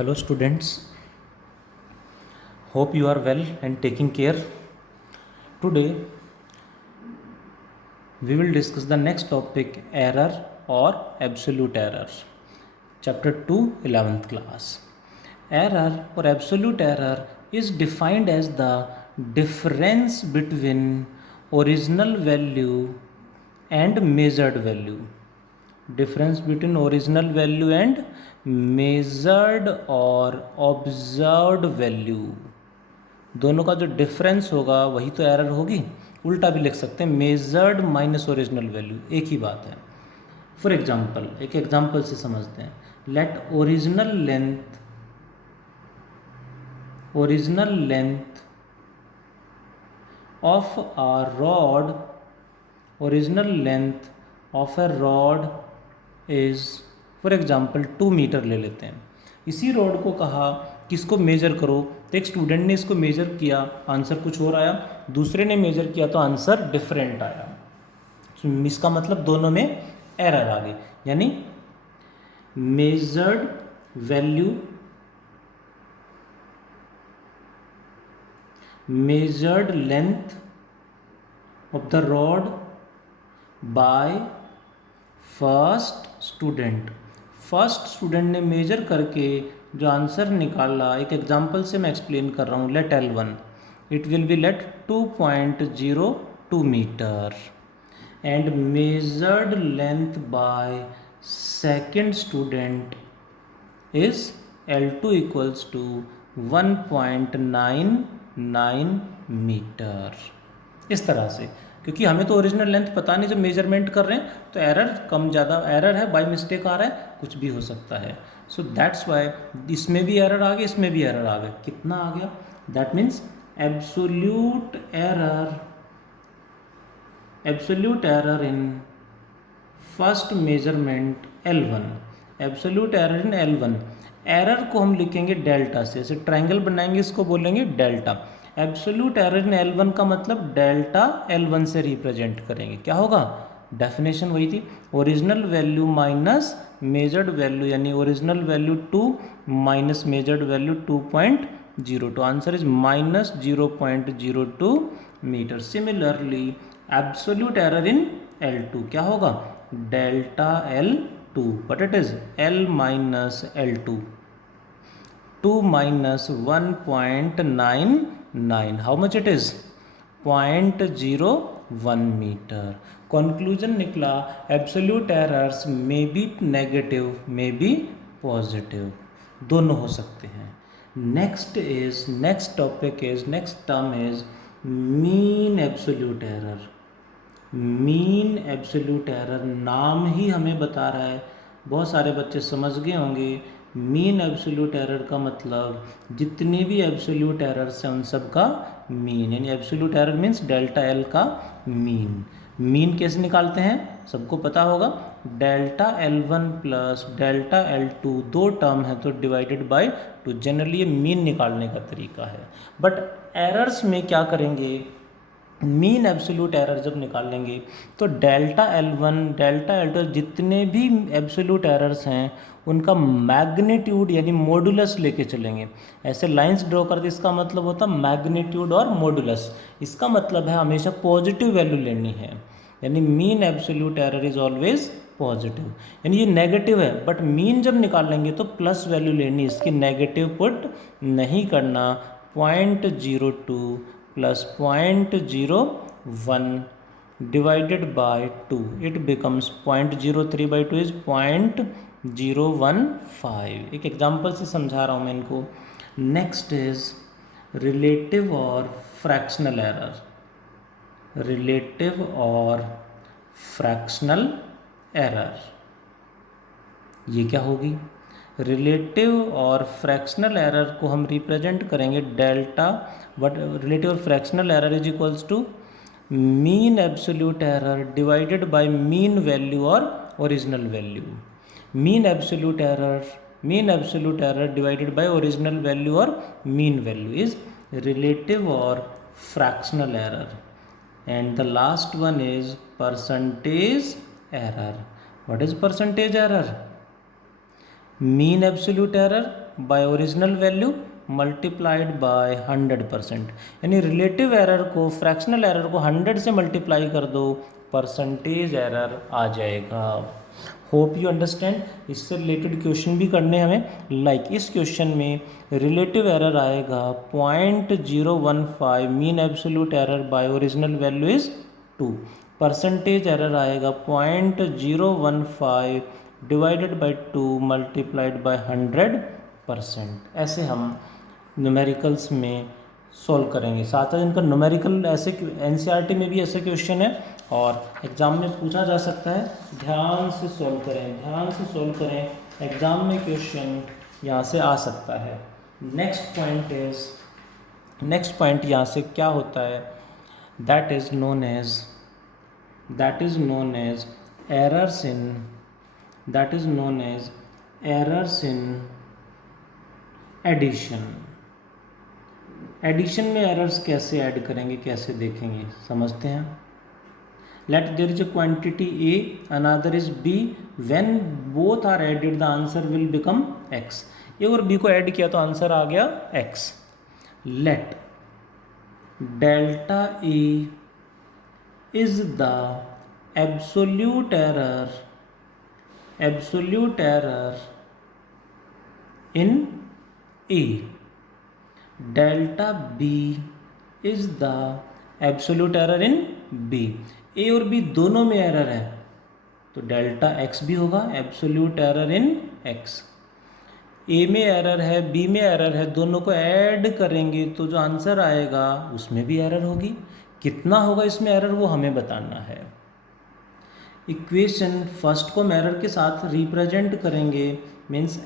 Hello students, hope you are well and taking care. Today we will discuss the next topic, error or absolute error. Chapter 2, 11th class. Error or absolute error is defined as the difference between original value and measured value. Difference between original value and measured or observed value, दोनों का जो difference होगा वही तो error होगी. उल्टा भी लिख सकते हैं, मेजर्ड माइनस ओरिजिनल वैल्यू, एक ही बात है. फॉर एग्जाम्पल, एक एग्जाम्पल से समझते हैं. Let original length of a rod, original length of a rod is for example 2 metre ले लेते हैं. इसी रॉड को कहा कि इसको मेजर करो, तो एक स्टूडेंट ने इसको मेजर किया, आंसर कुछ और आया. दूसरे ने मेजर किया तो आंसर डिफरेंट आया. इसका मतलब दोनों में एरर आ गई. यानी measured value, measured length of the rod by first student ने मेजर करके जो आंसर निकाला, एक एग्जांपल से मैं एक्सप्लेन कर रहा हूँ. Let L1, it will be let 2.02 metre and measured length by second student is L2 equals to 1.99 metre. इस तरह से, क्योंकि हमें तो ओरिजिनल लेंथ पता नहीं, जब मेजरमेंट कर रहे हैं तो एरर कम ज़्यादा एरर है, बाय मिस्टेक आ रहा है, कुछ भी हो सकता है. सो दैट्स वाई इसमें भी एरर आ गया, इसमें भी एरर आ गया. कितना आ गया? That means absolute error in first measurement L1, absolute error in L1. Error को हम लिखेंगे डेल्टा से, ऐसे ट्रायंगल बनाएंगे, इसको बोलेंगे डेल्टा. एब्सोल्यूट एरर इन L1 का मतलब डेल्टा L1 से रिप्रेजेंट करेंगे. क्या होगा? डेफिनेशन वही थी, original value minus measured value, यानी original value 2 minus measured value 2.02. Answer is minus 0.02 metre. Similarly absolute error in L2 क्या होगा? Delta L2, but it is L minus L2. 2 minus 1.99, how much it is? 0.01 metre. Conclusion निकला, absolute errors may be negative, may be positive, दोनों हो सकते हैं. Next term is mean absolute error. Mean absolute error नाम ही हमें बता रहा है, बहुत सारे बच्चे समझ गए होंगे. मीन एब्सोल्यूट एरर का मतलब जितने भी एब्सोल्यूट एरर्स हैं उन सब का मीन, यानी absolute error means delta L का मीन. मीन कैसे निकालते हैं सबको पता होगा, delta L1 plus delta L2, दो टर्म है तो डिवाइडेड बाय 2. जनरली ये मीन निकालने का तरीका है. बट एरर्स में क्या करेंगे, मीन एब्सोल्यूट एरर जब निकालेंगे तो डेल्टा L1 डेल्टा L2 जितने भी एब्सोल्यूट एरर्स हैं उनका मैग्नीट्यूड यानी मॉडुलस लेके चलेंगे. ऐसे लाइंस ड्रॉ करके इसका मतलब होता है मैग्नीट्यूड और मॉडुलस. इसका मतलब है हमेशा पॉजिटिव वैल्यू लेनी है, यानी mean absolute error is always positive. यानी ये नेगेटिव है, बट मीन जब निकालेंगे तो प्लस वैल्यू लेनी, इसकी नेगेटिव पुट नहीं करना. 0.02 plus 0.01 divided by 2, it becomes 0.03 by 2 is 0.015. एक एग्जाम्पल से समझा रहा हूँ मैं इनको. नेक्स्ट इज रिलेटिव और फ्रैक्शनल एरर. रिलेटिव और फ्रैक्शनल एरर ये क्या होगी? रिलेटिव और फ्रैक्शनल एरर को हम रिप्रेजेंट करेंगे डेल्टा, बट रिलेटिव और fractional error is equals to mean absolute error divided by mean value और original value. Mean absolute error divided by original value और मीन वैल्यू इज रिलेटिव और fractional error. And the last one is percentage error. What is percentage error? Mean absolute error by original value multiplied by 100%, यानी relative error को, fractional error को 100 से multiply कर दो, percentage error आ जाएगा। Hope you understand. इससे related question भी करने हमें, लाइक इस क्वेश्चन में रिलेटिव एरर आएगा 0.015, mean absolute error by original value is 2, percentage error आएगा 0.015 डिवाइडेड बाय 2 मल्टीप्लाइड बाय 100%। ऐसे हम न्यूमेरिकल्स में सॉल्व करेंगे। साथ ही इनका न्यूमेरिकल ऐसे एनसीईआरटी में भी ऐसे क्वेश्चन है और एग्ज़ाम में पूछा जा सकता है। ध्यान से सॉल्व करें, ध्यान से सॉल्व करें, एग्ज़ाम में क्वेश्चन यहाँ से आ सकता है। नेक्स्ट पॉइंट यहाँ से क्या होता है, that is known as errors in addition. Addition में एरर्स कैसे ऐड करेंगे, कैसे देखेंगे, समझते हैं। Let there is a quantity A, another is B, when both are added the answer will become X. A और बी को ऐड किया तो आंसर आ गया X. Let delta A is the absolute error in A, delta B is the absolute error in B. A और B दोनों में error है तो डेल्टा एक्स भी होगा एब्सोल्यूट एरर इन एक्स। ए में एरर है, बी में एरर है, दोनों को ऐड करेंगे तो जो आंसर आएगा उसमें भी एरर होगी। कितना होगा इसमें एरर वो हमें बताना है। इक्वेशन फर्स्ट को हम एरर के साथ रिप्रेजेंट करेंगे, means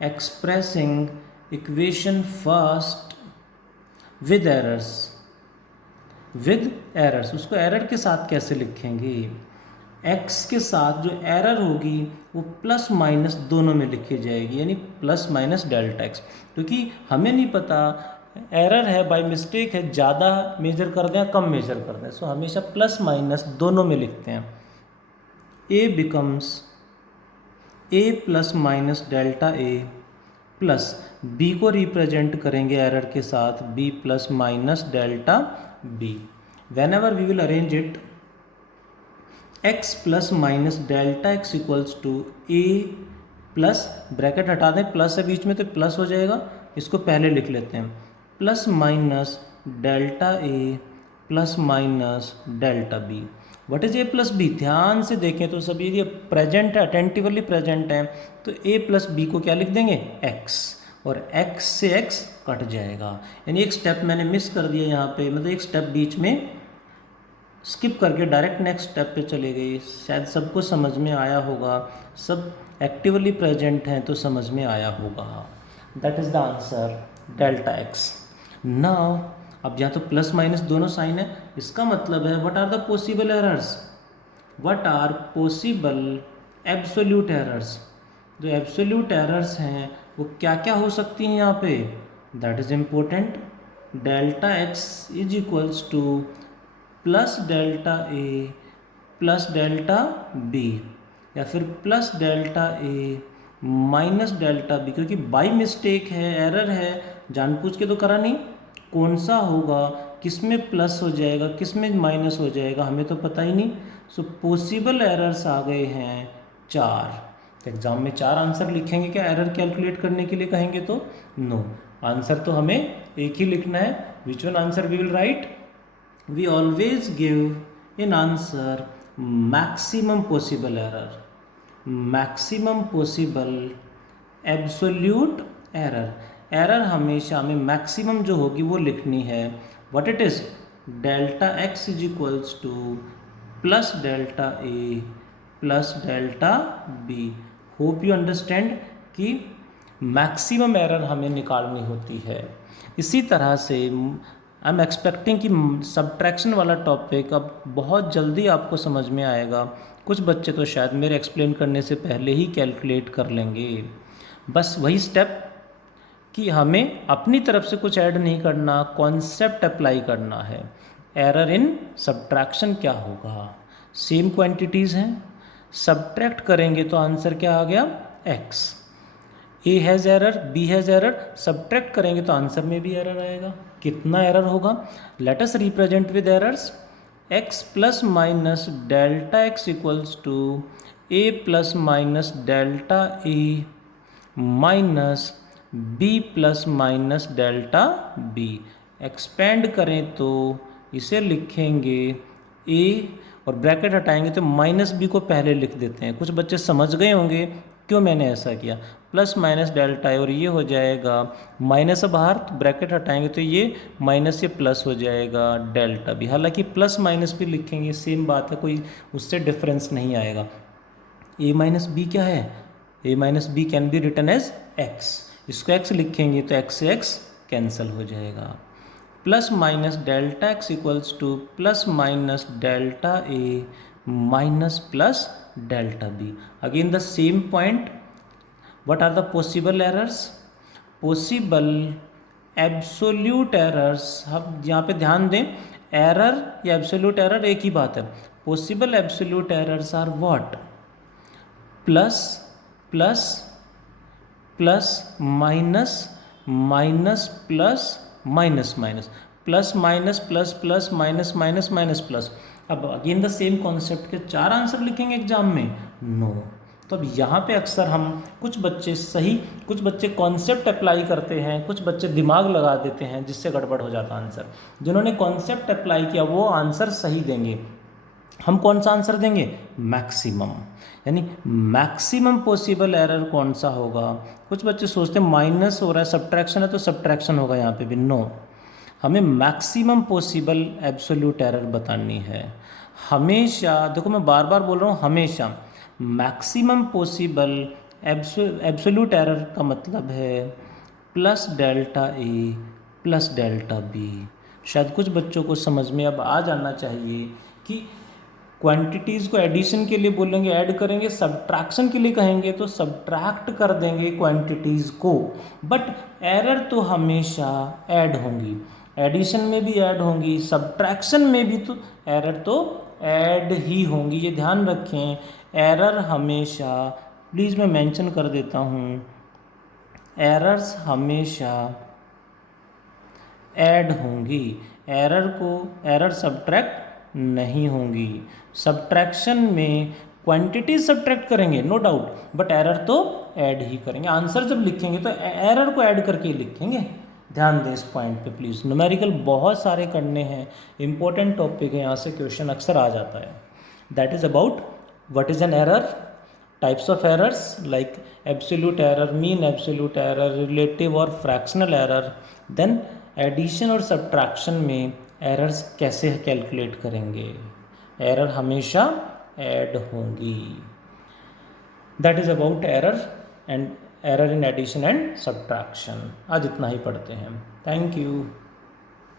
expressing equation first with errors. उसको एरर के साथ कैसे लिखेंगे, एक्स के साथ जो एरर होगी वो प्लस माइनस दोनों में लिखी जाएगी, यानी प्लस माइनस डेल्टा एक्स। क्योंकि हमें नहीं पता एरर है, बाय मिस्टेक है, ज़्यादा मेजर कर दें या कम मेजर कर दें, सो हमेशा प्लस माइनस दोनों में लिखते हैं। A becomes A plus minus delta A plus B को रिप्रेजेंट करेंगे एरर के साथ B plus minus delta B. Whenever we will arrange it, X plus minus delta x equals to A plus, bracket हटा दें, plus है बीच में तो plus हो जाएगा, इसको पहले लिख लेते हैं, plus minus delta A plus minus delta B. What is A plus B, ध्यान से देखें तो सभी ये प्रेजेंट है, अटेंटिवली प्रेजेंट है, तो ए प्लस बी को क्या लिख देंगे एक्स, और एक्स से एक्स कट जाएगा। यानी एक स्टेप मैंने मिस कर दिया यहाँ पे, मतलब एक स्टेप बीच में स्किप करके डायरेक्ट नेक्स्ट स्टेप पे चले गए। शायद सबको समझ में आया होगा, सब एक्टिवली प्रेजेंट हैं तो समझ में आया होगा। That is the answer delta x. Now अब यहाँ तो प्लस माइनस दोनों साइन है, इसका मतलब है what are the possible errors, what are possible absolute errors. जो एब्सोल्यूट एरर्स हैं वो क्या क्या हो सकती हैं यहाँ पे, that is important. Delta x is equals to plus delta A plus delta B, या फिर plus delta A minus delta B, क्योंकि बाई मिस्टेक है, एरर है, जानबूझ के तो करा नहीं। कौन सा होगा, किस में प्लस हो जाएगा, किस में माइनस हो जाएगा, हमें तो पता ही नहीं। सो पॉसिबल एरर्स आ गए हैं 4। एग्जाम में 4 आंसर लिखेंगे क्या एरर कैलकुलेट करने के लिए कहेंगे तो नो, आंसर तो हमें एक ही लिखना है। Which one answer we will write, we always give in answer maximum possible error, maximum possible absolute error. Error हमेशा हमें मैक्सिमम जो होगी वो लिखनी है। What it is, delta x is equals to plus delta A plus delta B. Hope you understand कि maximum error हमें निकालनी होती है। इसी तरह से आई एम एक्सपेक्टिंग कि सब्ट्रैक्शन वाला टॉपिक अब बहुत जल्दी आपको समझ में आएगा। कुछ बच्चे तो शायद मेरे एक्सप्लेन करने से पहले ही कैलकुलेट कर लेंगे। बस वही स्टेप कि हमें अपनी तरफ से कुछ ऐड नहीं करना, कॉन्सेप्ट अप्लाई करना है। एरर इन सब्ट्रैक्शन क्या होगा, सेम क्वांटिटीज़ हैं, सब्ट्रैक्ट करेंगे तो आंसर क्या आ गया x. A has error, B has error, subtract करेंगे तो आंसर में भी एरर आएगा। कितना एरर होगा? Let us represent with errors. X plus minus delta x equals to A plus minus delta A minus B plus minus delta B. Expand करें तो इसे लिखेंगे ए और ब्रैकेट हटाएंगे तो माइनस बी को पहले लिख देते हैं। कुछ बच्चे समझ गए होंगे क्यों मैंने ऐसा किया। प्लस माइनस डेल्टा है और ये हो जाएगा माइनस बाहर, तो ब्रैकेट हटाएंगे तो ये माइनस से प्लस हो जाएगा डेल्टा बी। हालांकि प्लस माइनस भी लिखेंगे, सेम बात है, कोई उससे डिफरेंस नहीं आएगा। ए माइनस बी क्या है? A minus B can be written as X. इसको एक्स लिखेंगे तो एक्स से एक्स कैंसिल हो जाएगा। Plus minus delta x equals to plus minus delta A minus plus delta B. Again the same point, what are the possible errors? possible absolute errors, हम यहाँ पे ध्यान दें, एरर या एब्सोल्यूट एरर एक ही बात है। possible absolute errors are what? Plus plus plus minus minus plus minus minus plus minus plus plus minus minus minus plus. अब अगेन द सेम कॉन्सेप्ट के 4 आंसर लिखेंगे एग्जाम में? नो। तो अब यहाँ पे अक्सर हम कुछ बच्चे कॉन्सेप्ट अप्लाई करते हैं, कुछ बच्चे दिमाग लगा देते हैं जिससे गड़बड़ हो जाता आंसर। जिन्होंने कॉन्सेप्ट अप्लाई किया वो आंसर सही देंगे। हम कौन सा आंसर देंगे? मैक्सिमम, यानी मैक्सिमम पॉसिबल एरर कौन सा होगा। कुछ बच्चे सोचते हैं माइनस हो रहा है, सब्ट्रैक्शन है तो सब्ट्रैक्शन होगा यहाँ पे भी। नो, हमें मैक्सिमम पॉसिबल एब्सोल्यूट एरर बतानी है। हमेशा, देखो मैं बार बार बोल रहा हूँ, हमेशा मैक्सिमम पॉसिबल एब्सोल्यूट एरर का मतलब है plus delta A plus delta B. शायद कुछ बच्चों को समझ में अब आ जाना चाहिए कि क्वांटिटीज़ को एडिशन के लिए बोलेंगे ऐड करेंगे, सब्ट्रैक्शन के लिए कहेंगे तो सब्ट्रैक्ट कर देंगे क्वांटिटीज़ को, बट एरर तो हमेशा ऐड होंगी। एडिशन में भी ऐड होंगी, सब्ट्रैक्शन में भी तो एरर तो ऐड ही होंगी, ये ध्यान रखें। एरर हमेशा, प्लीज़ मैं मेंशन कर देता हूँ, एरर्स हमेशा ऐड होंगी। एरर सब्ट्रैक्ट नहीं होंगी। सब्ट्रैक्शन में क्वांटिटी सब्ट्रैक्ट करेंगे नो डाउट, बट एरर तो ऐड ही करेंगे। आंसर जब लिखेंगे तो एरर को ऐड करके लिखेंगे। ध्यान दें इस पॉइंट पे प्लीज़। न्यूमेरिकल बहुत सारे करने हैं, इंपॉर्टेंट टॉपिक है, यहाँ से क्वेश्चन अक्सर आ जाता है। That is about what is an error, types of errors like absolute error, mean absolute error, relative और फ्रैक्शनल एरर। देन एडिशन और सब्ट्रैक्शन में एरर्स कैसे कैलकुलेट करेंगे। एरर हमेशा ऐड होंगी। That is about error and error in addition and subtraction. आज इतना ही पढ़ते हैं। Thank you.